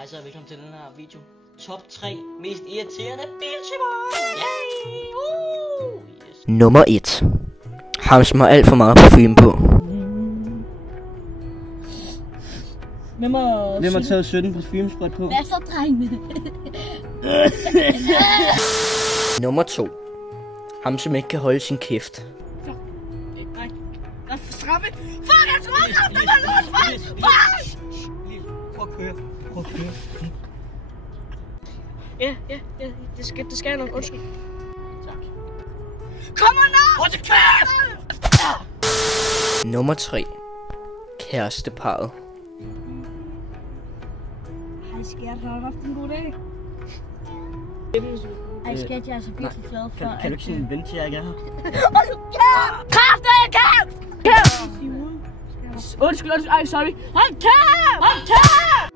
Hej så, velkommen til den her video. Top 3 mest irriterende biltyper. Yay! Yes. Nummer 1. Ham som har alt for meget parfume på. Hvem har taget 17 parfumesprøjt på? Hvad så, drengene? Nummer 2. Ham som ikke kan holde sin kæft. Nej, der er straffe. Fuck, jeg tror ikke, der var lort. Fuck! Prøv at køre. Prøv at køre. Ja, det skal jeg nok. Undskyld. Tak. Kom nu! Hold til kæft! Nummer 3. Kæresteparret. Hej skat, har du haft en god dag? Ej skat, jeg er så virkelig glad for, Kan du ikke sådan vente til jeg ikke er her? Kraft, kæft! Undskyld, ej, sorry. Hold kæft!